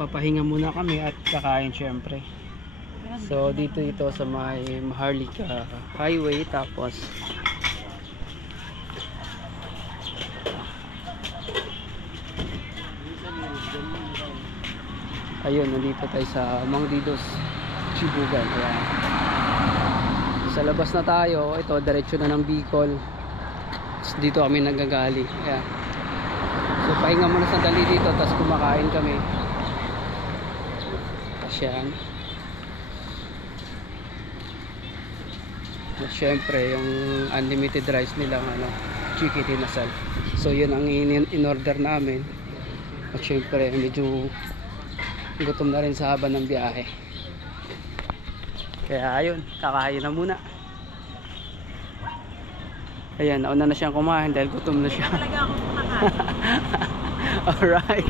papahinga muna kami at kakain syempre. So dito ito sa may Maharlika Highway, tapos ayun, nandito tayo sa Mang Didos, Chibugan. Ayan. Sa labas na tayo, ito diretso na ng Bicol. Dito kami nagagali. Ayan. So pahinga muna sandali dito, tapos kumakain kami. Ayan. At syempre yung unlimited rice nilang chicken inasal. So yun ang in-order namin. At syempre medyo gutom na rin sa haba ng biyahe. Kaya ayun, kakain na muna. Ayan, nauna na siyang kumain dahil gutom na siya. Alright.